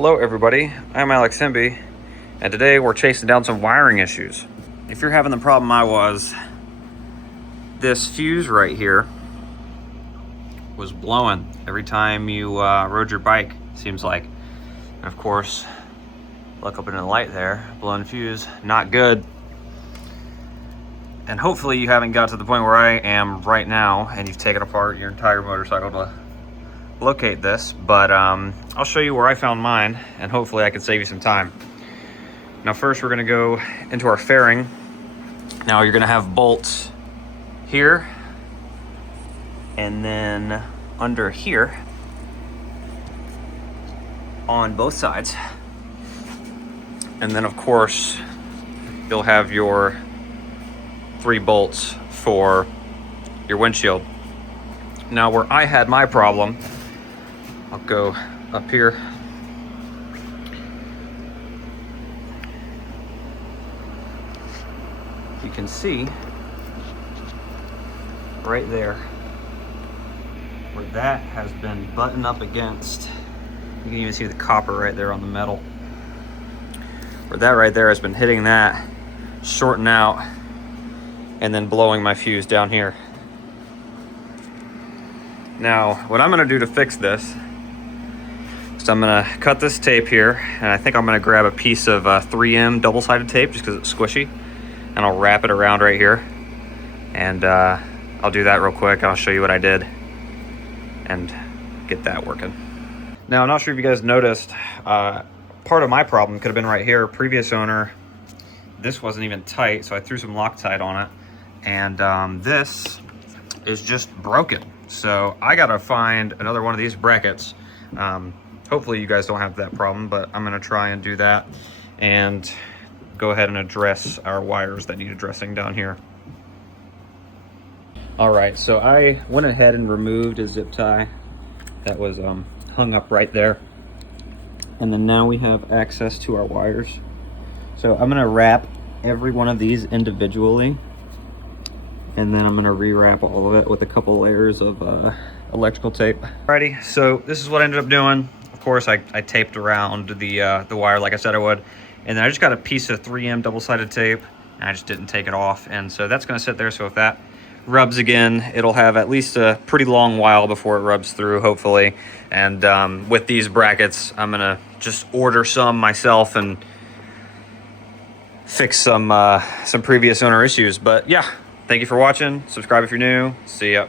Hello everybody, I'm Alex Hemby, and today we're chasing down some wiring issues. If you're having the problem I was, this fuse right here was blowing every time you rode your bike, seems like. And of course, look up into the light there, blowing fuse, not good. And hopefully you haven't got to the point where I am right now and you've taken apart your entire motorcycle to locate this, but I'll show you where I found mine and hopefully I can save you some time. Now first we're going to go into our fairing. Now you're going to have bolts here and then under here on both sides, and then of course you'll have your 3 bolts for your windshield. Now where I had my problem, I'll go up here. You can see right there where that has been buttoned up against. You can even see the copper right there on the metal. Where that right there has been hitting that, shorting out, and then blowing my fuse down here. Now, what I'm gonna do to fix this is I'm gonna cut this tape here, and I think I'm gonna grab a piece of 3M double-sided tape just because it's squishy, and I'll wrap it around right here. And I'll do that real quick, and I'll show you what I did and get that working. Now, I'm not sure if you guys noticed, part of my problem could have been right here. Previous owner, this wasn't even tight, so I threw some Loctite on it, and this is just broken. So I gotta find another one of these brackets. Hopefully you guys don't have that problem, but I'm gonna try and do that and go ahead and address our wires that need addressing down here. All right, so I went ahead and removed a zip tie that was hung up right there. And then now we have access to our wires. So I'm gonna wrap every one of these individually, and then I'm gonna rewrap all of it with a couple layers of electrical tape. Alrighty, so this is what I ended up doing. Of course, I taped around the wire like I said I would, and then I just got a piece of 3M double-sided tape, and I just didn't take it off, and so that's gonna sit there. So if that rubs again, it'll have at least a pretty long while before it rubs through, hopefully. And with these brackets, I'm gonna just order some myself and fix some previous owner issues. But yeah, thank you for watching. Subscribe if you're new. See ya.